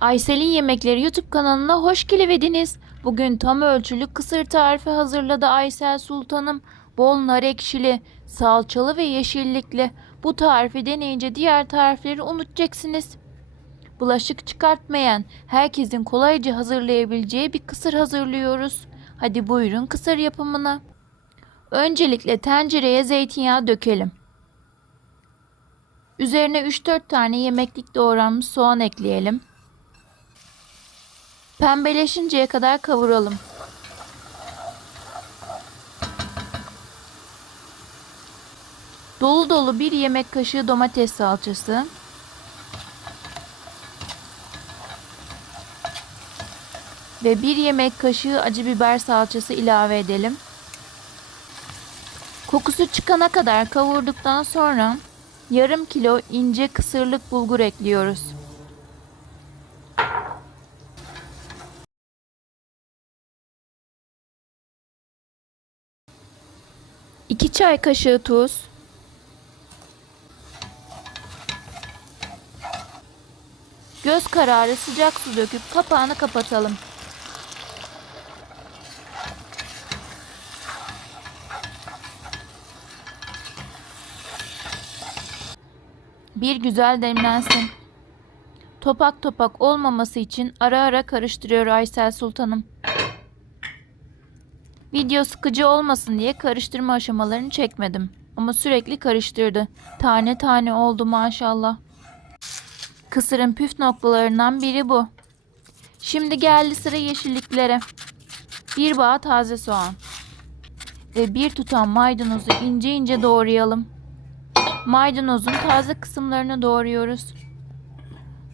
Aysel'in Yemekleri YouTube kanalına hoş geldiniz. Bugün tam ölçülü kısır tarifi hazırladı Aysel Sultanım. Bol nar ekşili, salçalı ve yeşillikli. Bu tarifi deneyince diğer tarifleri unutacaksınız. Bulaşık çıkartmayan, herkesin kolayca hazırlayabileceği bir kısır hazırlıyoruz. Hadi buyurun kısır yapımına. Öncelikle tencereye zeytinyağı dökelim. Üzerine 3-4 tane yemeklik doğranmış soğan ekleyelim. Pembeleşinceye kadar kavuralım. Dolu dolu bir yemek kaşığı domates salçası. Ve bir yemek kaşığı acı biber salçası ilave edelim. Kokusu çıkana kadar kavurduktan sonra yarım kilo ince kısırlık bulgur ekliyoruz. 2 çay kaşığı tuz. Göz kararı sıcak su döküp kapağını kapatalım. Bir güzel demlensin. Topak topak olmaması için ara ara karıştırıyor Aysel Sultanım. Video sıkıcı olmasın diye karıştırma aşamalarını çekmedim. Ama sürekli karıştırdı. Tane tane oldu maşallah. Kısırın püf noktalarından biri bu. Şimdi geldi sıra yeşilliklere. Bir bağ taze soğan. Ve bir tutam maydanozu ince ince doğrayalım. Maydanozun taze kısımlarını doğruyoruz.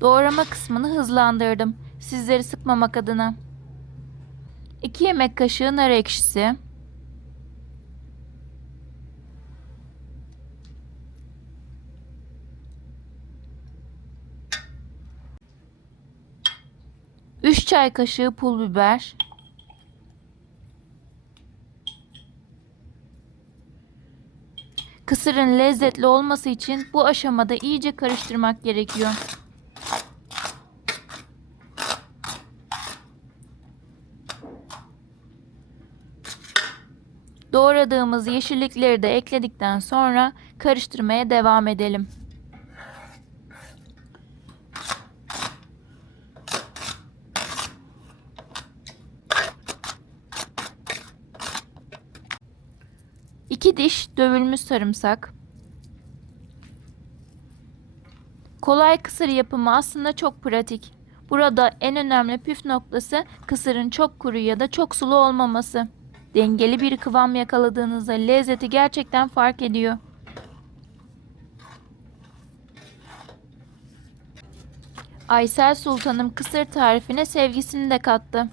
Doğrama kısmını hızlandırdım. Sizleri sıkmamak adına. 2 yemek kaşığı nar ekşisi. 3 çay kaşığı pul biber. Kısırın lezzetli olması için bu aşamada iyice karıştırmak gerekiyor. Doğradığımız yeşillikleri de ekledikten sonra karıştırmaya devam edelim. İki diş dövülmüş sarımsak. Kolay kısır yapımı aslında çok pratik. Burada en önemli püf noktası kısırın çok kuru ya da çok sulu olmaması. Dengeli bir kıvam yakaladığınızda lezzeti gerçekten fark ediyor. Aysel Sultanım kısır tarifine sevgisini de kattı.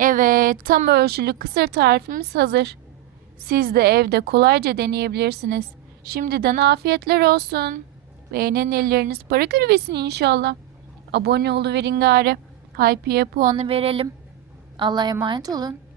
Evet, tam ölçülü kısır tarifimiz hazır. Siz de evde kolayca deneyebilirsiniz. Şimdiden afiyetler olsun. Beğenen elleriniz para görüversin inşallah. Abone oluverin gari. Hype'ye puanı verelim. Allah'a emanet olun.